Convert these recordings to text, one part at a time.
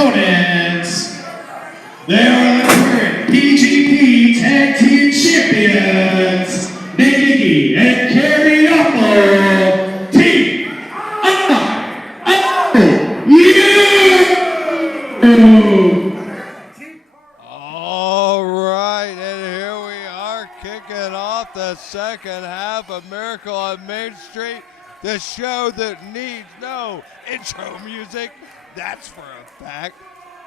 opponents. They are the current PGP Tag Team Champions, Nikki and Carrie Apple, Team IOU. All right, and here we are kicking off the second half of Miracle on Main Street, the show that needs no intro music. That's for a fact.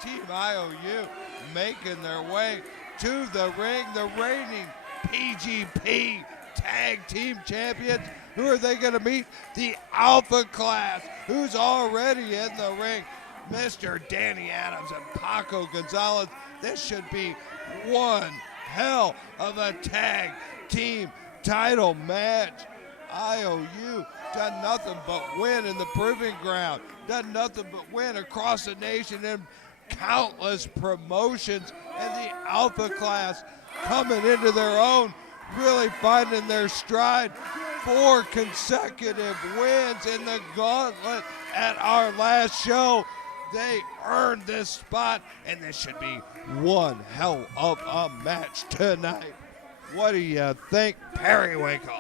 Team IOU making their way to the ring, the reigning PGP Tag Team Champions. Who are they going to meet? The Alpha Class, who's already in the ring. Mr. Danny Adams and Paco Gonzalez. This should be one hell of a tag team title match. IOU done nothing but win in the proving ground, done nothing but win across the nation in countless promotions, and the Alpha Class coming into their own, really finding their stride. 4 consecutive wins in the gauntlet at our last show. They earned this spot, and this should be one hell of a match tonight. What do you think, Periwinkle?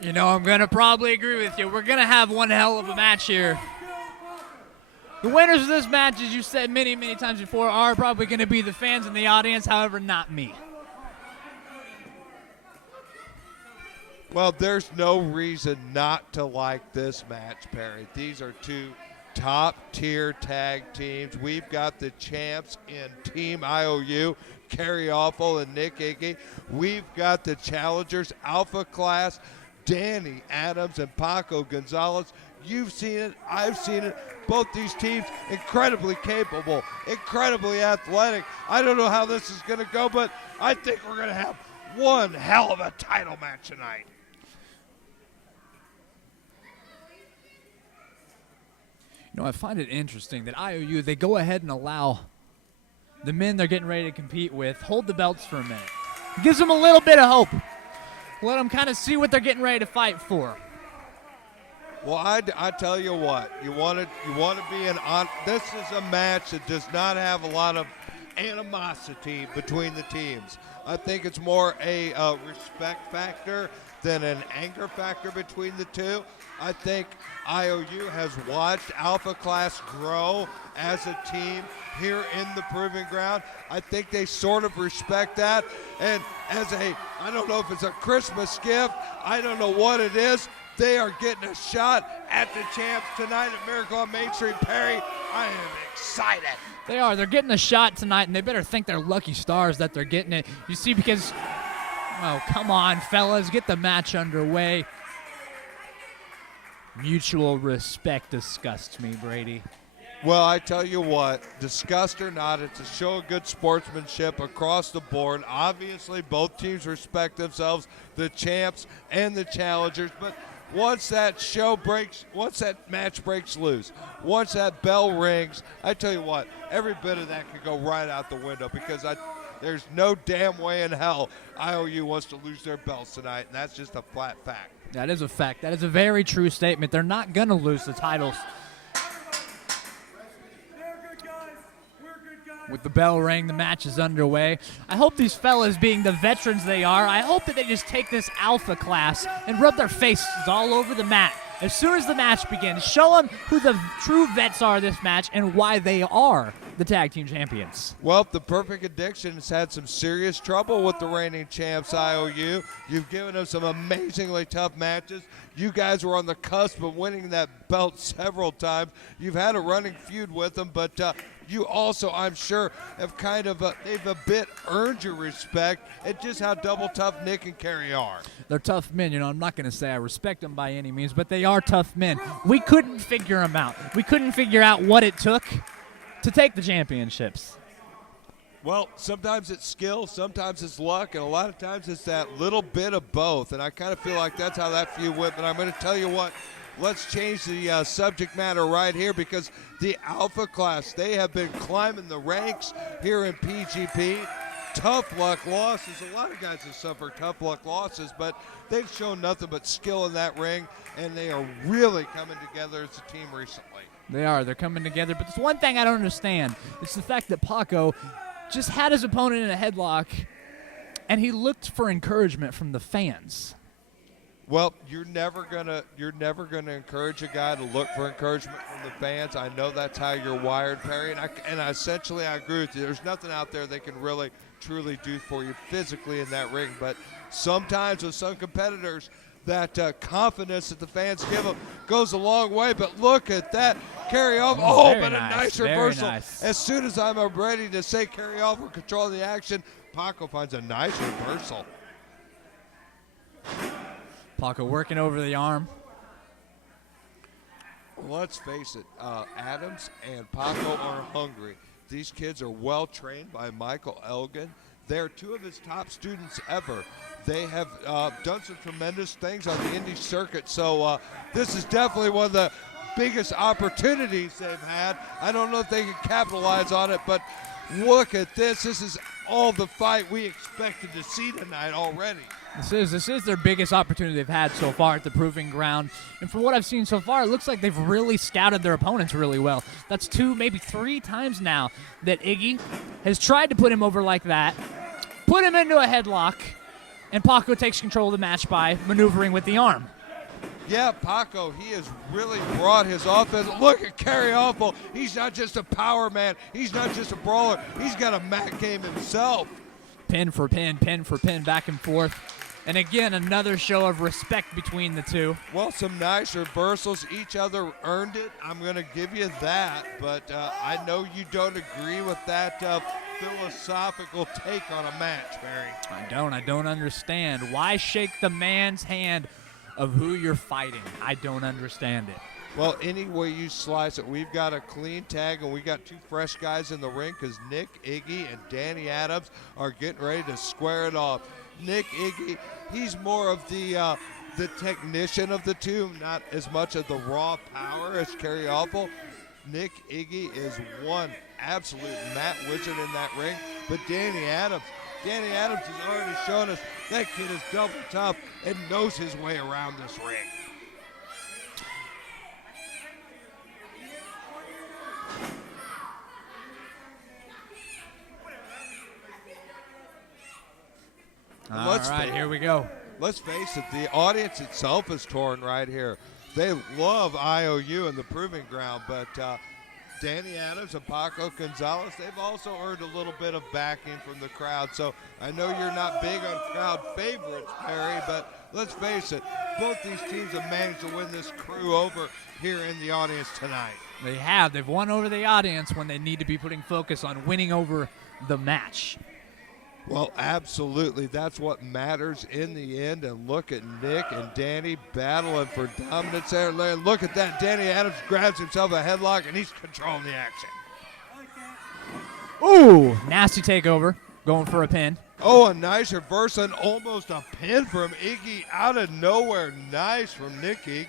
You know, I'm going to probably agree with you. We're going to have one hell of a match here. The winners of this match, as you said many, many times before, are probably going to be the fans in the audience, however, not me. Well, there's no reason not to like this match, Perry. These are 2 top-tier tag teams. We've got the champs in Team IOU, Carrie Awful and Nick Iggy. We've got the challengers, Alpha Class, Danny Adams and Paco Gonzalez. You've seen it. I've seen it. Both these teams incredibly capable, incredibly athletic. I don't know how this is going to go, but I think we're going to have one hell of a title match tonight. You know, I find it interesting that IOU, they go ahead and allow the men they're getting ready to compete with hold the belts for a minute. It gives them a little bit of hope. Let them kind of see what they're getting ready to fight for. Well, I tell you what, you want to be this is a match that does not have a lot of animosity between the teams. I think it's more a respect factor than an anger factor between the two. I think IOU has watched Alpha Class grow as a team here in the proving ground. I think they sort of respect that. And as I don't know if it's a Christmas gift, I don't know what it is, they are getting a shot at the champs tonight at Miracle on Main Street. Perry, I am excited. They are. They're getting a shot tonight, and they better thank their lucky stars that they're getting it. You see, because, oh, come on, fellas, get the match underway. Mutual respect disgusts me, Brady. Well, I tell you what, disgust or not, it's a show of good sportsmanship across the board. Obviously, both teams respect themselves, the champs and the challengers. But once that match breaks loose, once that bell rings, I tell you what, every bit of that could go right out the window, because there's no damn way in hell IOU wants to lose their belts tonight, and that's just a flat fact. That is a fact. That is a very true statement. They're not going to lose the titles. With the bell ring, the match is underway. I hope these fellas, being the veterans they are, I hope that they just take this Alpha Class and rub their faces all over the mat. As soon as the match begins, show them who the true vets are this match and why they are the tag team champions. Well, the Perfect Addiction has had some serious trouble with the reigning champs, IOU. You've given them some amazingly tough matches. You guys were on the cusp of winning that belt several times. You've had a running feud with them, but you also, I'm sure, have they've a bit earned your respect at just how double tough Nick and Carrie are. They're tough men. You know, I'm not going to say I respect them by any means, but they are tough men. We couldn't figure them out. We couldn't figure out what it took to take the championships. Well, sometimes it's skill, sometimes it's luck, and a lot of times it's that little bit of both. And I kind of feel like that's how that feud went. But I'm going to tell you what, let's change the subject matter right here, because the Alpha Class, they have been climbing the ranks here in PGP. Tough luck losses. A lot of guys have suffered tough luck losses, but they've shown nothing but skill in that ring, and they are really coming together as a team recently. They are. They're coming together. But there's one thing I don't understand. It's the fact that Paco just had his opponent in a headlock, and he looked for encouragement from the fans. Well, you're never gonna encourage a guy to look for encouragement from the fans. I know that's how you're wired, Perry, and essentially I agree with you. There's nothing out there they can really truly do for you physically in that ring. But sometimes with some competitors, that confidence that the fans give them goes a long way. But look at that carry off. Oh, but a nice reversal. Nice. As soon as I'm ready to say carry off or control the action, Paco finds a nice reversal. Paco working over the arm. Let's face it, Adams and Paco are hungry. These kids are well trained by Michael Elgin. They're two of his top students ever. They have done some tremendous things on the indie circuit, so this is definitely one of the biggest opportunities they've had. I don't know if they can capitalize on it, but look at this. This is all the fight we expected to see tonight already. This is their biggest opportunity they've had so far at the Proving Ground. And from what I've seen so far, it looks like they've really scouted their opponents really well. That's 2, maybe 3 times now that Iggy has tried to put him over like that, put him into a headlock, and Paco takes control of the match by maneuvering with the arm. Yeah, Paco, he has really brought his offense. Look at Carriofo. He's not just a power man. He's not just a brawler. He's got a mat game himself. Pin for pin, back and forth. And again, another show of respect between the two. Well, some nice reversals. Each other earned it. I'm going to give you that. But I know you don't agree with that philosophical take on a match, Barry. I don't understand. Why shake the man's hand of who you're fighting? I don't understand it. Well, any way you slice it, we've got a clean tag, and we got 2 fresh guys in the ring because Nick Iggy and Danny Adams are getting ready to square it off. Nick Iggy, he's more of the technician of the two, not as much of the raw power as Carriofo. Nick Iggy is one absolute mat wizard in that ring, but Danny Adams has already shown us that kid is double tough and knows his way around this ring. All right, here we go. Let's face it, the audience itself is torn right here. They love IOU in the Proving Ground, but Danny Adams and Paco Gonzalez, they've also earned a little bit of backing from the crowd. So I know you're not big on crowd favorites, Perry, but let's face it, both these teams have managed to win this crew over here in the audience tonight. They have. They've won over the audience when they need to be putting focus on winning over the match. Well, absolutely. That's what matters in the end. And look at Nick and Danny battling for dominance there. And look at that. Danny Adams grabs himself a headlock, and he's controlling the action. Ooh, nasty takeover. Going for a pin. Oh, a nice reverse and almost a pin from Iggy out of nowhere. Nice from Nick Iggy.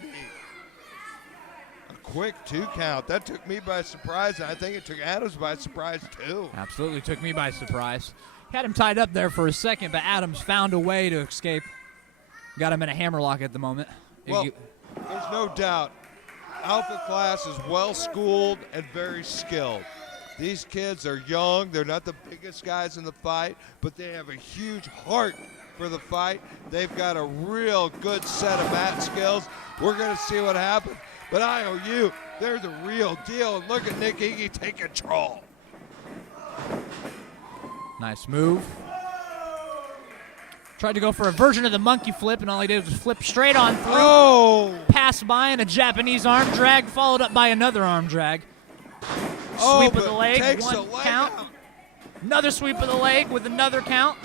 A quick 2 count. That took me by surprise, and I think it took Adams by surprise, too. Absolutely took me by surprise. Had him tied up there for a second, but Adams found a way to escape. Got him in a hammerlock at the moment. Well, there's no doubt. Alpha class is well-schooled and very skilled. These kids are young. They're not the biggest guys in the fight, but they have a huge heart for the fight. They've got a real good set of mat skills. We're going to see what happens. But IOU, they're the real deal. And look at Nick Iggy take control. Nice move. Tried to go for a version of the monkey flip, and all he did was flip straight on through. Oh! Pass by and a Japanese arm drag, followed up by another arm drag. Sweep of the leg, takes 1 the leg count. out. Another sweep of the leg with another count.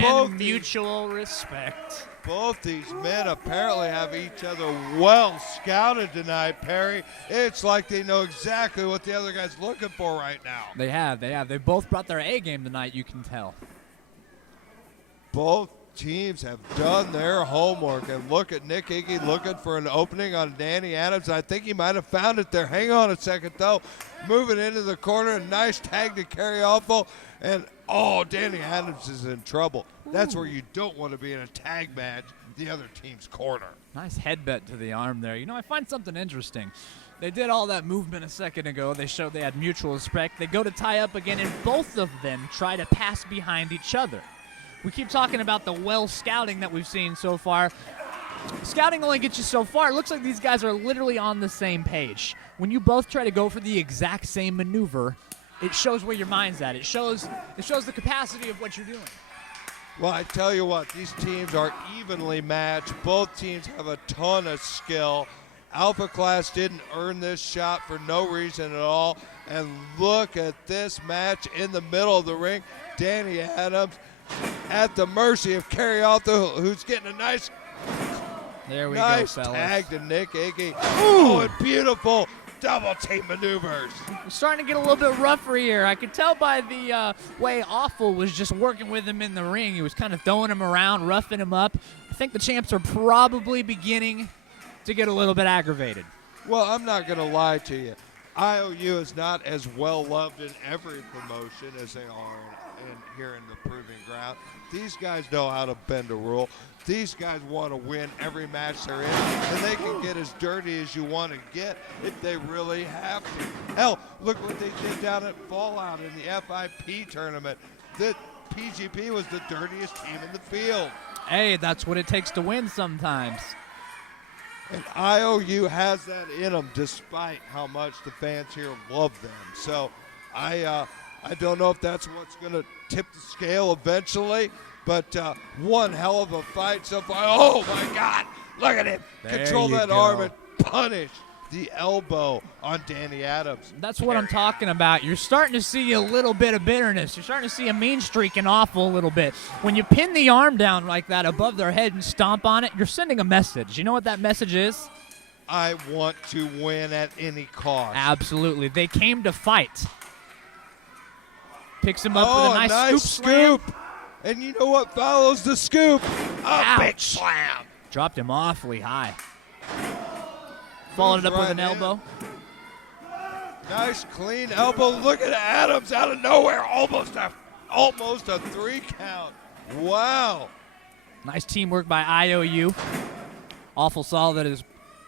Both And these- mutual respect. Both these men apparently have each other well scouted tonight, Perry. It's like they know exactly what the other guy's looking for right now. They have. They both brought their A game tonight, you can tell. Both teams have done their homework, and look at Nick Iggy looking for an opening on Danny Adams. I think he might have found it there. Hang on a second, though. Moving into the corner, a nice tag to Carriofo, and oh, Danny Adams is in trouble. That's where you don't want to be in a tag match. the other team's corner. Nice headbutt to the arm there. You know, I find something interesting. They did all that movement a second ago. They showed they had mutual respect. They go to tie up again, and both of them try to pass behind each other. We keep talking about the well scouting that we've seen so far. Scouting only gets you so far. It looks like these guys are literally on the same page. When you both try to go for the exact same maneuver, it shows where your mind's at. It shows the capacity of what you're doing. Well, I tell you what, these teams are evenly matched. Both teams have a ton of skill. Alpha Class didn't earn this shot for no reason at all. And look at this match in the middle of the ring. Danny Adams at the mercy of Kerry Arthur, who's getting a nice go, fellas. Tag to Nick Iggy. Oh, and beautiful double team maneuvers. We're starting to get a little bit rougher here. I could tell by the way Awful was just working with him in the ring. He was kind of throwing him around, roughing him up. I think the champs are probably beginning to get a little bit aggravated. Well, I'm not going to lie to you. IOU is not as well loved in every promotion as they are here in the Proving Ground. These guys know how to bend a rule. These guys want to win every match they're in, and they can get as dirty as you want to get if they really have to. Hell, look what they did down at Fallout in the FIP tournament. The PGP was the dirtiest team in the field. Hey, that's what it takes to win sometimes. And IOU has that in them, despite how much the fans here love them. So I don't know if that's what's going to tip the scale eventually, but one hell of a fight so far. Oh, my God. Look at him. Control that arm and punish the elbow on Danny Adams. That's what I'm talking about. You're starting to see a little bit of bitterness. You're starting to see a mean streak and Awful a little bit. When you pin the arm down like that above their head and stomp on it, you're sending a message. You know what that message is? I want to win at any cost. Absolutely. They came to fight. Picks him up with a nice scoop. And you know what follows the scoop? A big slam. Dropped him awfully high. Followed it up with an elbow. Nice clean elbow. Look at Adams out of nowhere. Almost a 3 count. Wow. Nice teamwork by IOU. Awful saw that his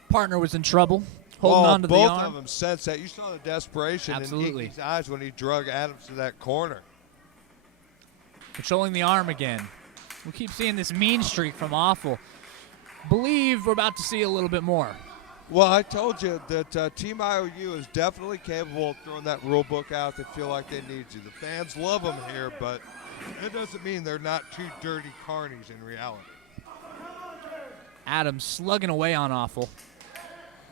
partner was in trouble. Holding on to the arm. Both of them sensed that. You saw the desperation in Iggy's eyes when he drug Adams to that corner. Controlling the arm again. We keep seeing this mean streak from Awful. Believe we're about to see a little bit more. Well, I told you that Team IOU is definitely capable of throwing that rule book out. They feel like they need to. The fans love them here, but it doesn't mean they're not two dirty carnies in reality. Adams slugging away on Awful.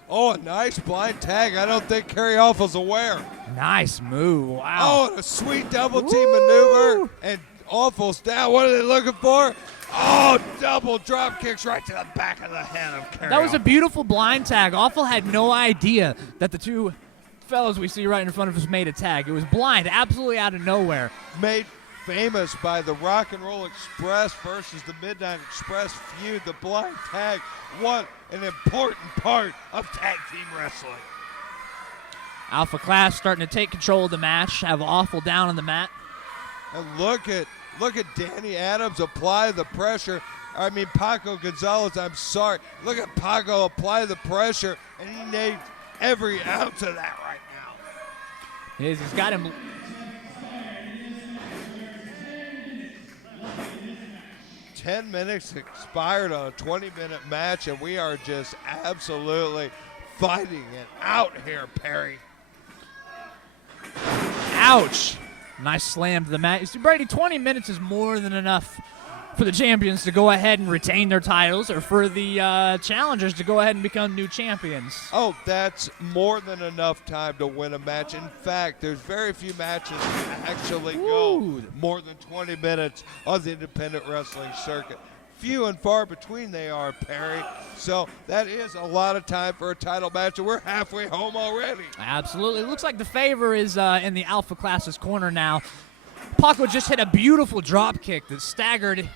Oh, a nice blind tag. I don't think Kerry Awful's aware. Nice move. Wow. Oh, and a sweet double team maneuver. And Awful's down. What are they looking for? Oh, double drop kicks right to the back of the head of Kerry. That was a beautiful blind tag. Awful had no idea that the two fellows we see right in front of us made a tag. It was blind, absolutely out of nowhere. Made famous by the Rock and Roll Express versus the Midnight Express feud. The blind tag, what an important part of tag team wrestling. Alpha Class starting to take control of the match, have Awful down on the mat. And look at Danny Adams apply the pressure. I mean, Paco Gonzalez, I'm sorry. Look at Paco apply the pressure, and he named every ounce of that right now. He's got him. "10 minutes expired on a 20-minute match, and we are just absolutely fighting it out here, Perry." Ouch. Nice slam to the mat. You see, Brady, 20 minutes is more than enough for the champions to go ahead and retain their titles, or for the challengers to go ahead and become new champions. Oh, that's more than enough time to win a match. In fact, there's very few matches that actually go more than 20 minutes on the independent wrestling circuit. Few and far between they are, Perry. So that is a lot of time for a title match, and we're halfway home already. Absolutely. It looks like the favor is in the Alpha Class's corner now. Paco just hit a beautiful drop kick that staggered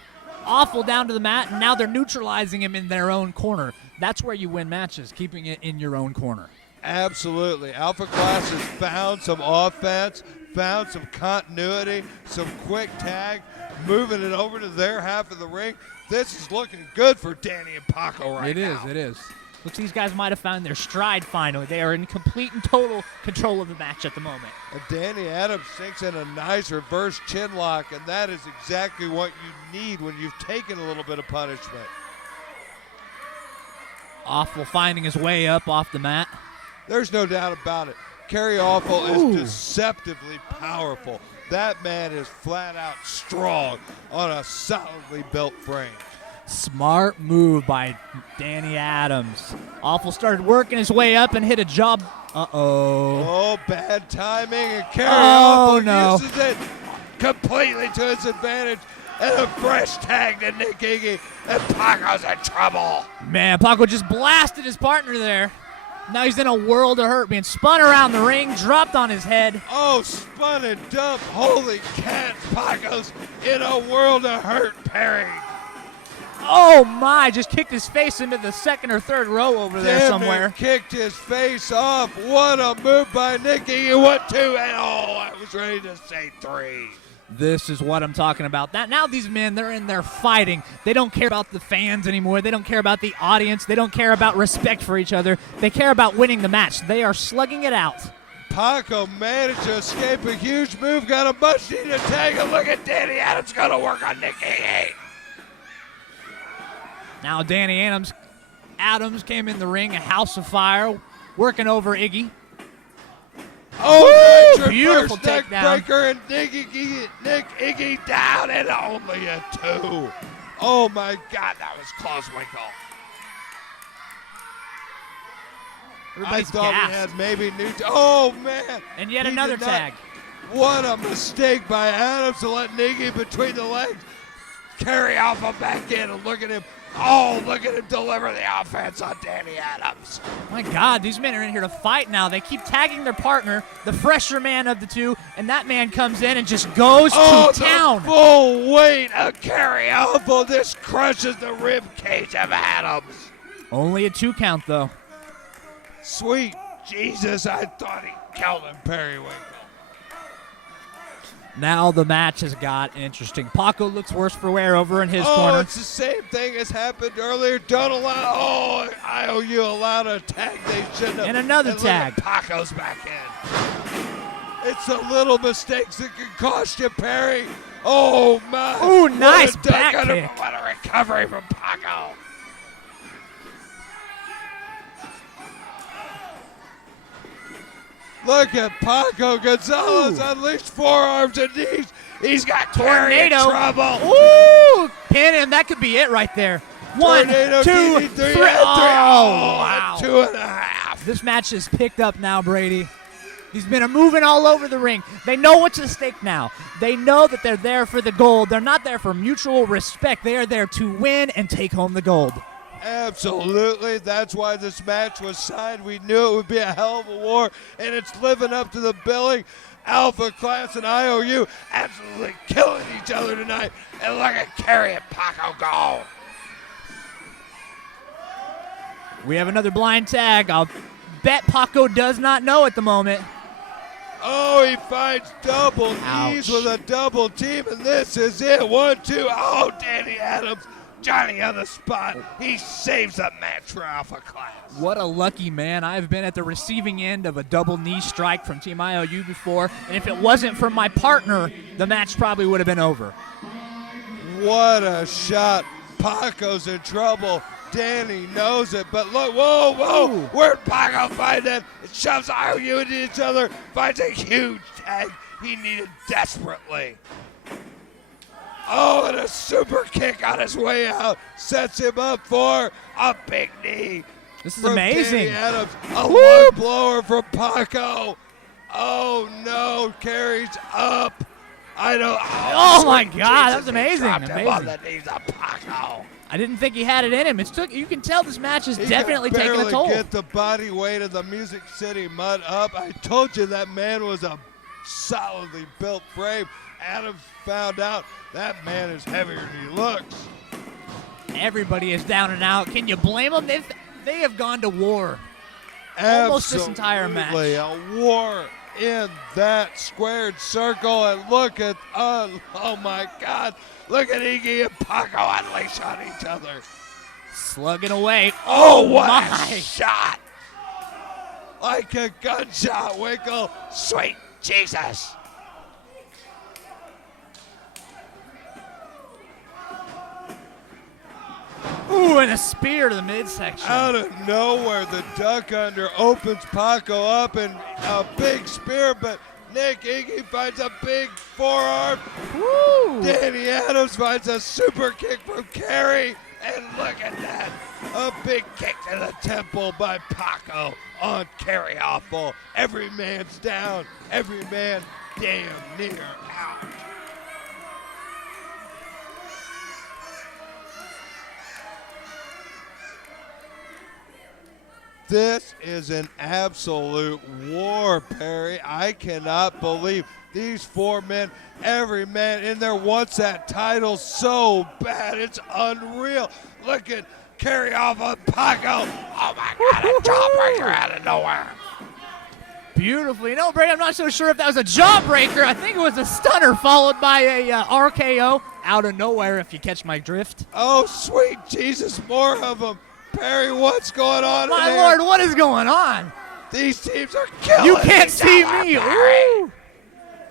Awful down to the mat, and now they're neutralizing him in their own corner. That's where you win matches, keeping it in your own corner. Absolutely. Alpha Class has found some offense, found some continuity, some quick tag, moving it over to their half of the ring. This is looking good for Danny and Paco right now. It is. Looks like these guys might have found their stride finally. They are in complete and total control of the match at the moment. And Danny Adams sinks in a nice reverse chin lock, and that is exactly what you need when you've taken a little bit of punishment. Awful finding his way up off the mat. There's no doubt about it. Kerry Awful is deceptively powerful. That man is flat out strong on a solidly built frame. Smart move by Danny Adams. Awful started working his way up and hit a job. Oh, bad timing, and Kerry Awful uses it completely to his advantage. And a fresh tag to Nick Iggy, and Paco's in trouble. Man, Paco just blasted his partner there. Now he's in a world of hurt, being spun around the ring, dropped on his head. Oh, spun and dumped. Holy cats, Paco's in a world of hurt, Perry. Oh my, just kicked his face into the second or third row over there somewhere. Kicked his face off. What a move by Nicky. You went 2, and I was ready to say 3. This is what I'm talking about. Now these men, they're in there fighting. They don't care about the fans anymore. They don't care about the audience. They don't care about respect for each other. They care about winning the match. They are slugging it out. Paco managed to escape a huge move, got a much-needed tag, and look at Danny Adams going to work on Nicky. Now Danny Adams came in the ring, a house of fire, working over Iggy. Oh, nice beautiful reverse neck takedown. breaker, and Nick Iggy down, and only a 2. Oh my God, that was close, Winkle. Everybody's I thought gassed. we had maybe new. Oh man! And yet He another did not- tag. What a mistake by Adams to let Nicky between the legs carry Alpha back in, and look at him. Oh, look at him deliver the offense on Danny Adams. My God, these men are in here to fight now. They keep tagging their partner, the fresher man of the two, and that man comes in and just goes to town. The full weight of Kerry Elbow. This crushes the rib cage of Adams. Only a 2 count, though. Sweet Jesus, I thought he killed him, Periwinkle. Now the match has got interesting. Paco looks worse for wear over in his corner. It's the same thing as happened earlier. Don't allow. Oh, IOU allowed a tag they shouldn't have. And another look tag. at Paco's back in. It's the little mistakes that can cost you, Perry. Oh, my. Ooh, nice What a duck back under- kick. What a recovery from Paco. Look at Paco Gonzalez unleashed forearms and knees. He's got Kerry in Tornado. trouble. Ooh, pin him. That could be it right there. 1, 2, Tornado 3. DD3 and 3. Oh, wow. 2.5. This match is picked up now, Brady. These men are moving all over the ring. They know what's at stake now. They know that they're there for the gold. They're not there for mutual respect. They are there to win and take home the gold. Absolutely. That's why this match was signed. We knew it would be a hell of a war, and it's living up to the billing. Alpha Class and IOU absolutely killing each other tonight. And look at Kerry and Paco go. We have another blind tag. I'll bet Paco does not know at the moment. Oh, he finds double knees Ouch. with a double team, and this is it. 1, 2. Oh, Danny Adams. Johnny on the spot. He saves the match for Alpha Class. What a lucky man. I've been at the receiving end of a double knee strike from Team IOU before, and if it wasn't for my partner, the match probably would have been over. What a shot. Paco's in trouble. Danny knows it, but look, whoa. Where'd Paco find that? It shoves IOU into each other, finds a huge tag he needed desperately. Oh, and a super kick on his way out sets him up for a big knee. This is from amazing. Danny Adams. A lung blower from Paco. Oh no, Kerry's up. I don't. Oh, my sweet God, Jesus, that was amazing, He dropped him on amazing. the knees of Paco. I didn't think he had it in him. You can tell this match is He definitely could taking a barely toll. get the body weight of the Music City Mud up. I told you that man was a solidly built frame. Adams found out that man is heavier than he looks. Everybody is down and out. Can you blame them? They have gone to war. Almost this entire match. Absolutely, a war. in that squared circle. And look at, oh my God, look at Iggy and Paco unleash on each other. Slugging away. Oh, what my. a shot! Like a gunshot, Winkle. Sweet Jesus. Ooh, and a spear to the midsection. Out of nowhere, the duck under opens Paco up and a big spear, but Nick Iggy finds a big forearm. Woo! Danny Adams finds a super kick from Kerry. And look at that, a big kick to the temple by Paco on Kerry Awful. Every man's down, every man damn near out. This is an absolute war, Perry. I cannot believe these four men, every man in there wants that title so bad. It's unreal. Look at Kerry off of Paco. Oh my God, a jawbreaker out of nowhere. Beautifully. No, Brady, I'm not so sure if that was a jawbreaker. I think it was a stunner followed by a RKO out of nowhere, if you catch my drift. Oh, sweet Jesus, more of them. Perry, what's going on My in there? Lord, what is going on? These teams are killing You can't each see other, me. Perry. Ooh.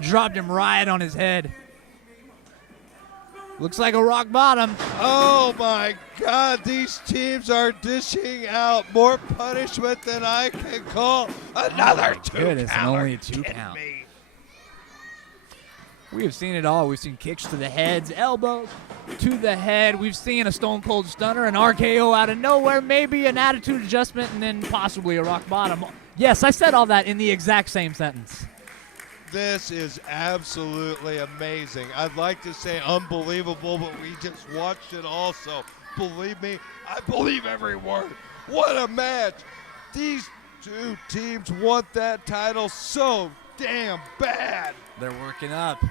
Dropped him right on his head. Looks like a rock bottom. Oh my God, these teams are dishing out more punishment than I can call. Another two goodness, and count. only Are a 2 you kidding count. me? We have seen it all. We've seen kicks to the heads, elbows to the head. We've seen a Stone Cold Stunner, an RKO out of nowhere, maybe an attitude adjustment, and then possibly a rock bottom. Yes, I said all that in the exact same sentence. This is absolutely amazing. I'd like to say unbelievable, but we just watched it all, so believe me, I believe every word. What a match. These two teams want that title so damn bad. They're working up.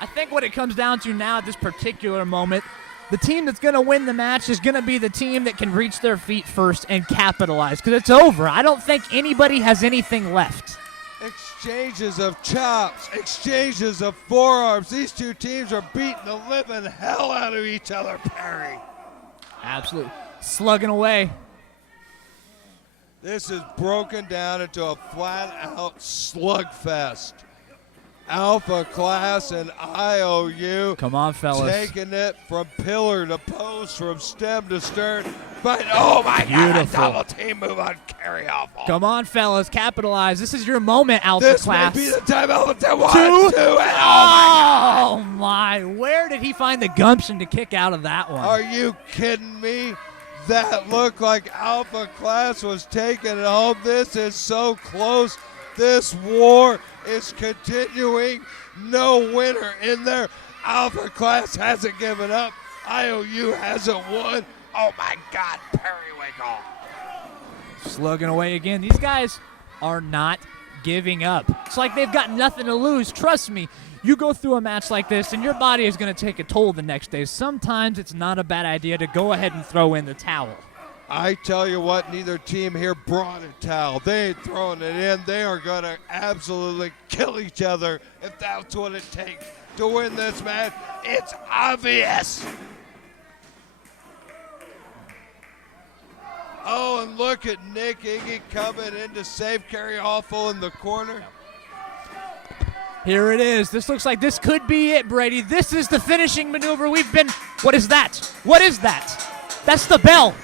I think what it comes down to now at this particular moment, the team that's going to win the match is going to be the team that can reach their feet first and capitalize, because it's over. I don't think anybody has anything left. Exchanges of chops, exchanges of forearms. These two teams are beating the living hell out of each other, Perry. Absolutely. Slugging away. This is broken down into a flat-out slugfest. Alpha Class and IOU. Come on, fellas. Taking it from pillar to post, from stem to stern. But, oh my God, a Beautiful. double team move on Carry Awful. Come on, fellas. Capitalize. This is your moment, Alpha This Class. may be the time Alpha to 1, 2, and oh my. Where did he find the gumption to kick out of that one? Are you kidding me? That looked like Alpha Class was taking it home. This is so close. This war is continuing. No winner in there. Alpha Class hasn't given up. IOU hasn't won. Oh my God, Periwinkle. Slugging away again. These guys are not giving up. It's like they've got nothing to lose. Trust me, you go through a match like this and your body is going to take a toll the next day. Sometimes it's not a bad idea to go ahead and throw in the towel. I tell you what, neither team here brought a towel. They ain't throwing it in. They are going to absolutely kill each other if that's what it takes to win this match. It's obvious. Oh, and look at Nick Iggy coming in to save Carry Awful in the corner. Here it is. This looks like this could be it, Brady. This is the finishing maneuver we've been... What is that? What is that? That's the bell.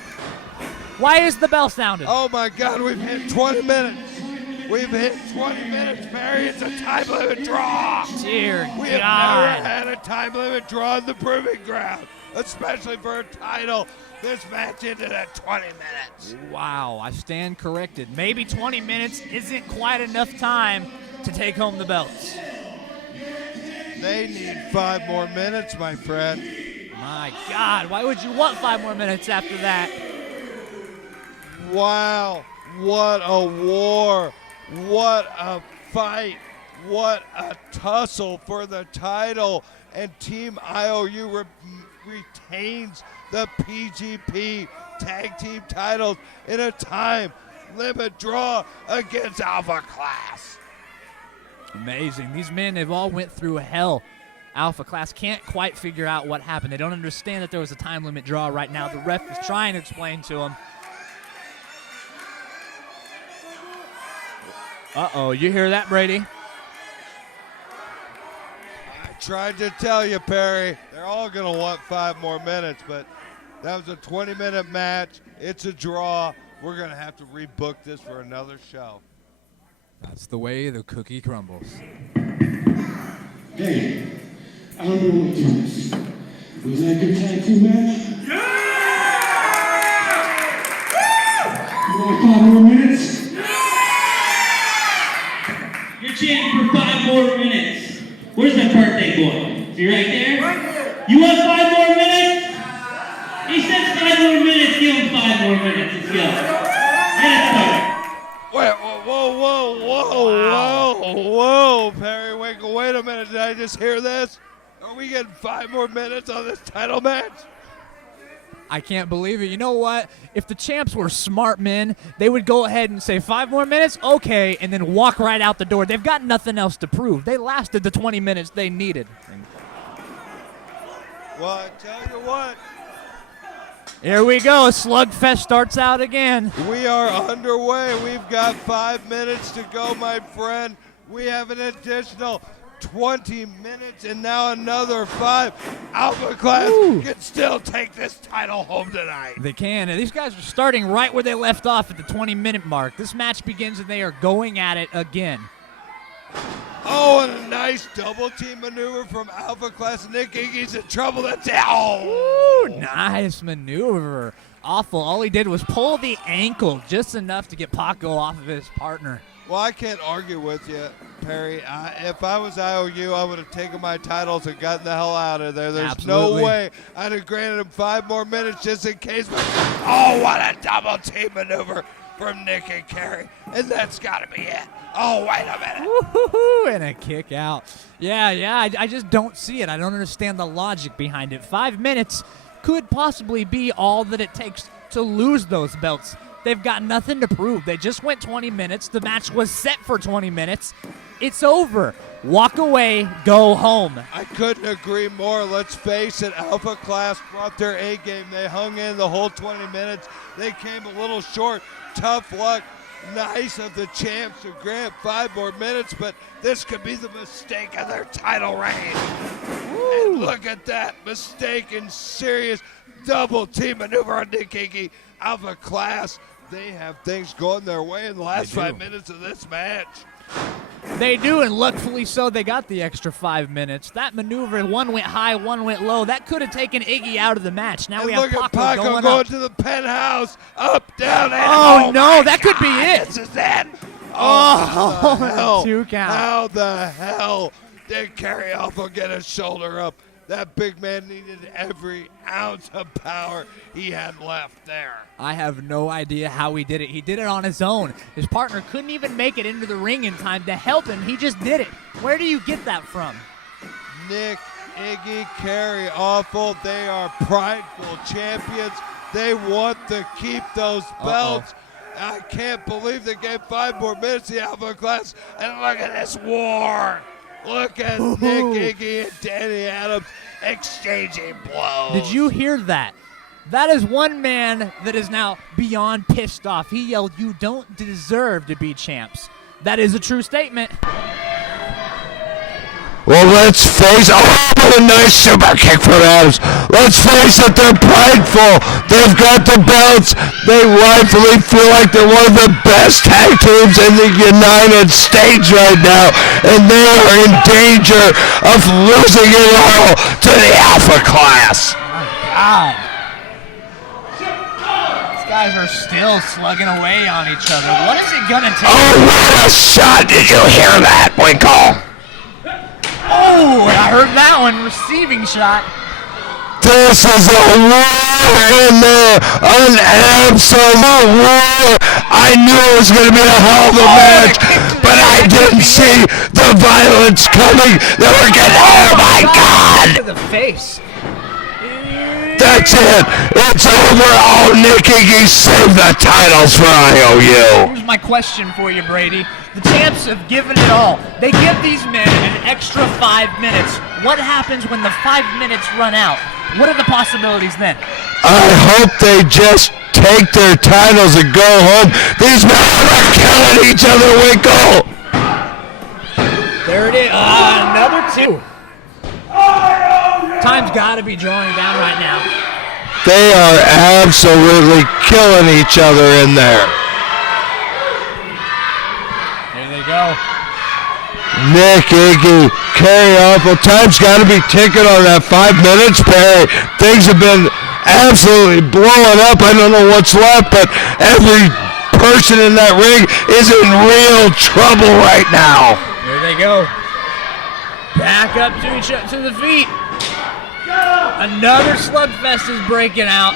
Why is the bell sounding? Oh my God, we've hit 20 minutes. We've hit 20 minutes, Barry. It's a time limit draw. Dear We have God. never had a time limit draw in the Proving Ground, especially for a title. This match ended at 20 minutes. Wow, I stand corrected. Maybe 20 minutes isn't quite enough time to take home the belts. They need 5 more minutes, my friend. My God, why would you want 5 more minutes after that? Wow, what a war. What a fight. What a tussle for the title. And Team IOU retains the PGP Tag Team titles in a time limit draw against Alpha Class. Amazing. These men have all went through hell. Alpha Class can't quite figure out what happened. They don't understand that there was a time limit draw right now. The ref is trying to explain to them. Uh-oh, you hear that, Brady? I tried to tell you, Perry. They're all going to want 5 more minutes, but that was a 20-minute match. It's a draw. We're going to have to rebook this for another show. That's the way the cookie crumbles. Hey, I don't know what to do. Was that a good tag team match? You want 5 more minutes? You're chanting for 5 more minutes. Where's that birthday boy? Is he right there? Right here. You want 5 more minutes? He says 5 more minutes. Give him 5 more minutes. Let's go. Let's go. Wait, whoa, Perry, wait a minute, did I just hear this? Are we getting 5 more minutes on this title match? I can't believe it. You know what? If the champs were smart men, they would go ahead and say 5 more minutes, okay, and then walk right out the door. They've got nothing else to prove. They lasted the 20 minutes they needed. Well, I tell you what. Here we go. Slugfest starts out again. We are underway. We've got 5 minutes to go, my friend. We have an additional 20 minutes and now another 5. Alpha Class can still take this title home tonight. They can. And these guys are starting right where they left off at the 20-minute mark. This match begins and they are going at it again. Oh, and a nice double team maneuver from Alpha Class. Nick Iggy's in trouble. That's out. Ooh, nice maneuver. Awful. All he did was pull the ankle just enough to get Paco off of his partner. Well, I can't argue with you, Perry. If I was IOU, I would have taken my titles and gotten the hell out of there. There's Absolutely. no way I'd have granted him 5 more minutes just in case. Oh, what a double team maneuver from Nick and Kerry. And that's got to be it. Oh, wait a minute. Woo-hoo-hoo, and a kick out. Yeah, I just don't see it. I don't understand the logic behind it. 5 minutes could possibly be all that it takes to lose those belts. They've got nothing to prove. They just went 20 minutes. The match was set for 20 minutes. It's over. Walk away, go home. I couldn't agree more. Let's face it, Alpha Class brought their A game. They hung in the whole 20 minutes. They came a little short. Tough luck. Nice of the champs to grant 5 more minutes, but this could be the mistake of their title reign. And look at that mistake and serious double team maneuver on Nick Iggy. Alpha Class, they have things going their way in the last 5 minutes of this match. They do, and luckily so, they got the extra 5 minutes. That maneuver, one went high, one went low. That could have taken Iggy out of the match. Now And we have look at Paco Paco going going up. to the penthouse, up, down, and Oh, no, my that could be God, it. This is it. Oh, how the hell? 2 count. How the hell did Kerry Alpha get his shoulder up? That big man needed every ounce of power he had left there. I have no idea how he did it. He did it on his own. His partner couldn't even make it into the ring in time to help him. He just did it. Where do you get that from? Nick, Iggy, Kerry, Awful, they are prideful champions. They want to keep those belts. I can't believe they gave 5 more minutes to the Alpha Class. And look at this war. Look at Nick, Iggy, and Danny Adams exchanging blows. Did you hear that? That is one man that is now beyond pissed off. He yelled, "You don't deserve to be champs." That is a true statement. Well, let's face it. Oh, what a nice super kick from Adams. Let's face it, they're prideful. They've got the belts. They rightfully feel like they're one of the best tag teams in the United States right now. And they are in danger of losing it all to the Alpha Class. My God. These guys are still slugging away on each other. What is it going to take? Oh, what a shot. Did you hear that, Winkle? Oh, I heard that one. Receiving shot. This is a war in there, an absolute war. I knew it was going to be a hell of a match, but I didn't see the violence coming. They were getting, oh my God! To the face. That's it. It's over. Oh, Nick Iggy saved the titles for IOU. Here's my question for you, Brady. The champs have given it all. They give these men an extra 5 minutes. What happens when the 5 minutes run out? What are the possibilities then? I hope they just take their titles and go home. These men are killing each other, Winkle. There it is. Another 2. Time's got to be drawing down right now. They are absolutely killing each other in there. There they go. Nick, Iggy, Kerry Awful. Time's got to be ticking on that 5 minutes, Perry. Things have been absolutely blowing up. I don't know what's left, but every person in that ring is in real trouble right now. There they go. Back up to each other, to the feet. Another slugfest is breaking out.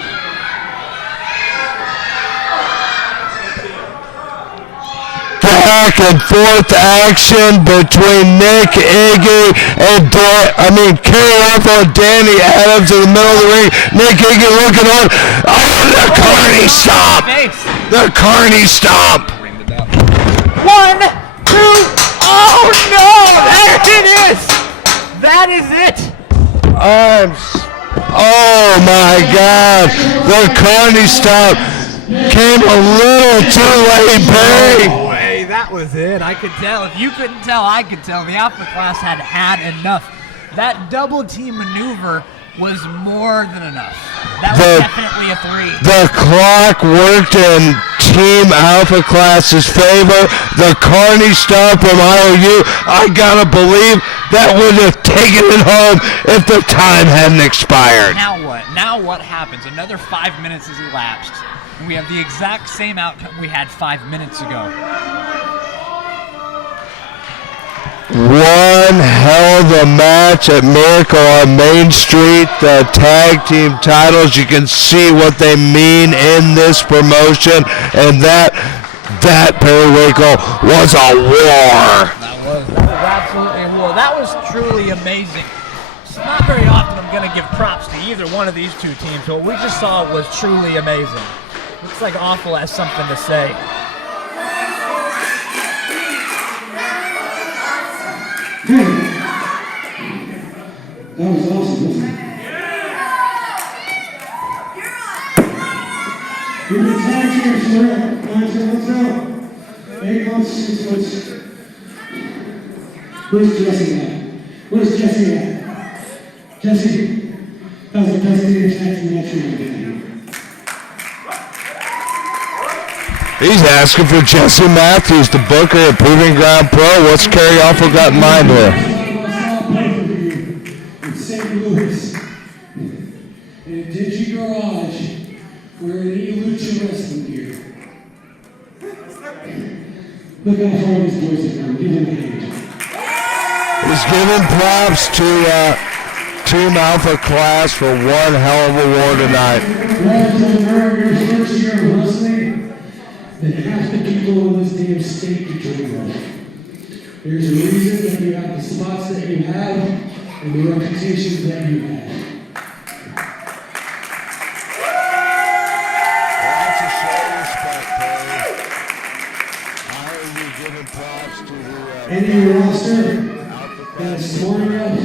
Back and forth action between Nick, Iggy, and Kerry Awful and Danny Adams in the middle of the ring. Nick, Iggy looking on. Oh, the Carney stomp! The Carney stomp! 1, 2, oh no! There it is! That is it! Oh my God! The Carney stomp came a little too late, Perry. That was it. I could tell. If you couldn't tell, I could tell. The Alpha class had had enough. That double team maneuver was more than enough. That was definitely a 3. The clock worked in Team Alpha class's favor. The Carney stomp from IOU, I gotta believe that would have taken it home if the time hadn't expired. Now what? Now what happens? Another 5 minutes has elapsed. And we have the exact same outcome we had 5 minutes ago. One hell of a match at Miracle on Main Street. The tag team titles, you can see what they mean in this promotion, and that Perry Winkle was a war. That was absolutely a war. That was truly amazing. It's not very often I'm going to give props to either one of these two teams, but what we just saw was truly amazing. Looks like Awful has something to say. That was awesome, wasn't it? You're the tag team, sir. Let's go. 8 months, 6 months. Where's Jesse at? Where's Jesse at? Jesse, that was the best thing to tag team match you've ever done. He's asking for Jesse Matthews, the booker at Proving Ground Pro. What's Kerry Awful got in mind here? In St. Louis, in a dingy garage, wearing Lucha wrestling gear. Look how far these boys have come. Give them a hand. He's giving props to Team Alpha class for one hell of a war tonight. Well, your first year of wrestling, then half the people in this damn state to dream of. There's a reason that you have the spots that you have and the reputations that you have. That's a show respect, Perry. I will give props to the Any roster that is smart enough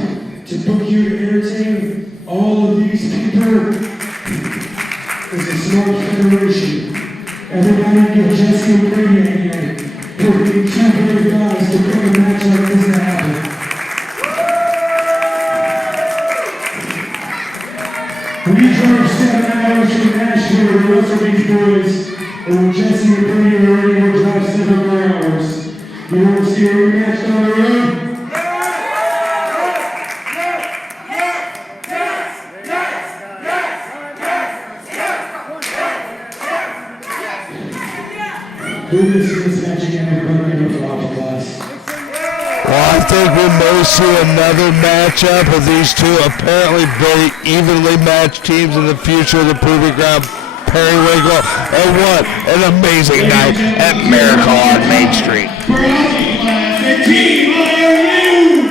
to book you to entertain all of these people is a smart federation. Everybody give Jesse and Brady a hand for being champion guys to put a match like this to happen. We drove 7 hours from Nashville to wrestle these boys, and when Jesse and Brady are ready, we'll drive 7 more hours. You want to see a rematch down the road? Who is this match again? Everybody for Alpha class. Well, I think we may see another matchup of these two apparently very evenly matched teams in the future of the Proving Ground. Perry Winkle, and what an amazing night at Miracle on Main Street. For Alpha class, the Team IOU!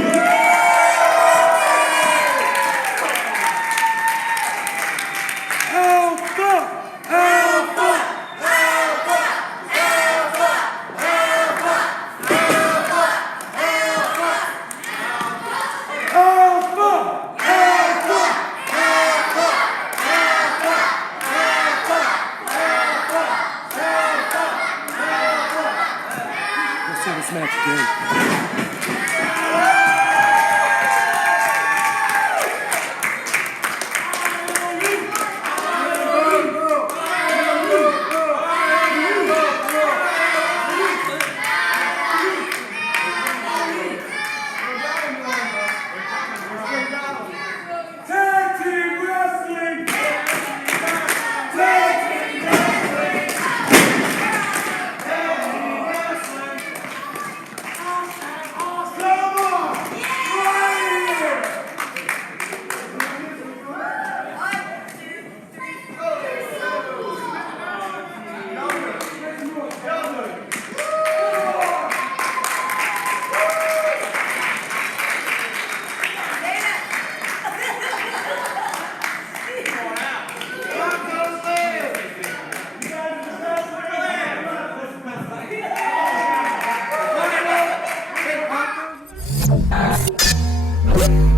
Tag team wrestling! Woo!